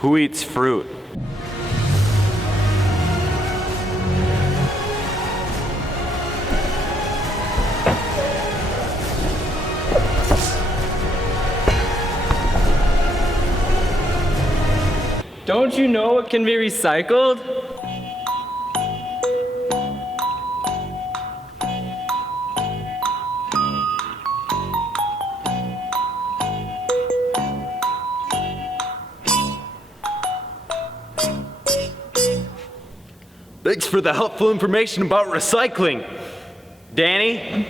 Who eats fruit? Don't you know it can be recycled? Thanks for the helpful information about recycling. Danny?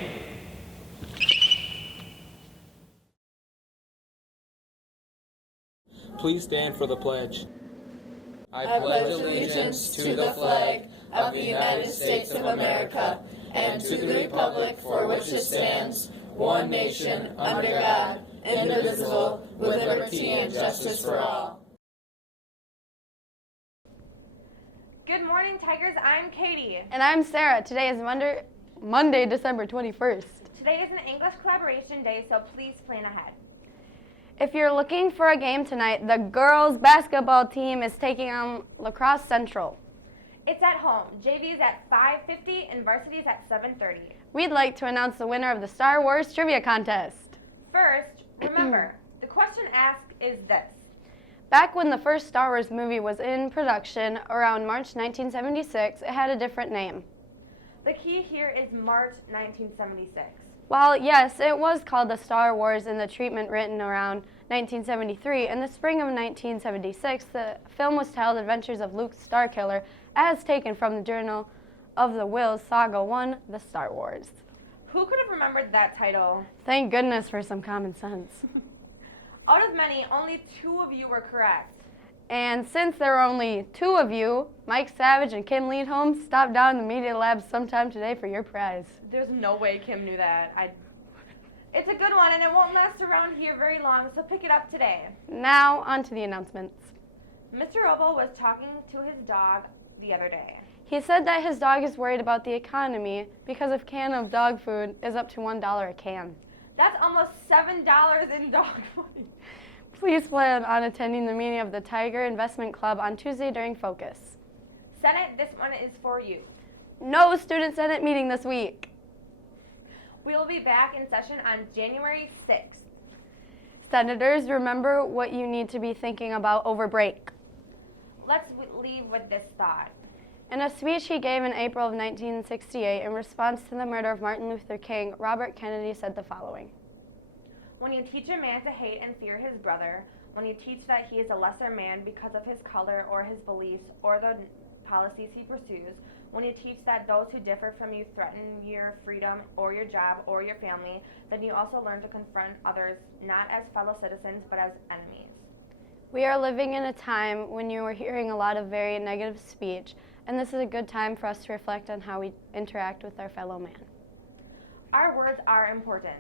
Please stand for the pledge. I pledge allegiance to the flag of the United States of America and to the republic for which it stands, one nation, under God, indivisible, with liberty and justice for all. Good morning, Tigers. I'm Katie. And I'm Sarah. Today is Monday, December 21st. Today is an English collaboration day, so please plan ahead. If you're looking for a game tonight, the girls' basketball team is taking on La Crosse Central. It's at home. JV is at 5:50 and varsity is at 7:30. We'd like to announce the winner of the Star Wars Trivia Contest. First, remember, the question asked is this. Back when the first Star Wars movie was in production around March 1976, it had a different name. The key here is March 1976. While, yes, it was called the Star Wars in the treatment written around 1973, in the spring of 1976, the film was titled Adventures of Luke Starkiller, as taken from the Journal of the Wills Saga 1, The Star Wars. Who could have remembered that title? Thank goodness for some common sense. Out of many, only 2 of you were correct. And since there were only 2 of you, Mike Savage and Kim Leadholm, stop down in the media lab sometime today for your prize. There's no way Kim knew that. It's a good one, and it won't last around here very long, so pick it up today. Now, on to the announcements. Mr. Obo was talking to his dog the other day. He said that his dog is worried about the economy because a can of dog food is up to $1 a can. That's almost $7 in dog food. Please plan on attending the meeting of the Tiger Investment Club on Tuesday during Focus. Senate, this one is for you. No Student Senate meeting this week. We will be back in session on January 6th. Senators, remember what you need to be thinking about over break. Let's leave with this thought. In a speech he gave in April of 1968 in response to the murder of Martin Luther King, Robert Kennedy said the following. When you teach a man to hate and fear his brother, when you teach that he is a lesser man because of his color or his beliefs or the policies he pursues, when you teach that those who differ from you threaten your freedom or your job or your family, then you also learn to confront others not as fellow citizens but as enemies. We are living in a time when you are hearing a lot of very negative speech, and this is a good time for us to reflect on how we interact with our fellow man. Our words are important.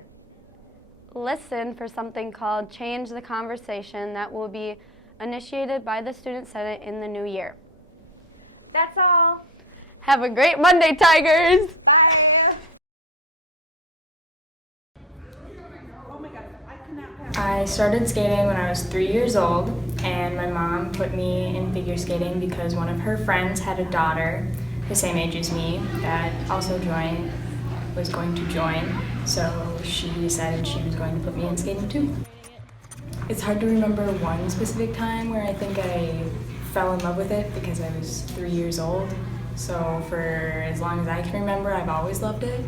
Listen for something called Change the Conversation that will be initiated by the Student Senate in the new year. That's all. Have a great Monday, Tigers! Bye. I started skating when I was 3 years old, and my mom put me in figure skating because one of her friends had a daughter the same age as me that also was going to join, so she decided she was going to put me in skating too. It's hard to remember one specific time where I think I fell in love with it because I was 3 years old, so for as long as I can remember, I've always loved it.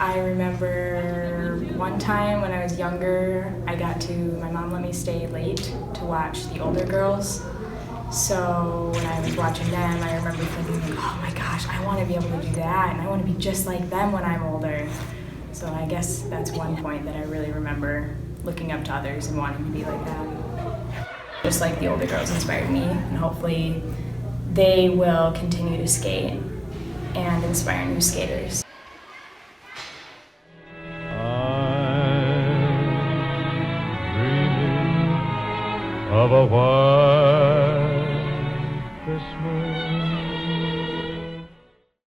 I remember one time when I was younger, my mom let me stay late to watch the older girls. So when I was watching them, I remember thinking, like, oh my gosh, I want to be able to do that, and I want to be just like them when I'm older. So I guess that's one point that I really remember looking up to others and wanting to be like that. Just like the older girls inspired me, and hopefully they will continue to skate and inspire new skaters. Of a white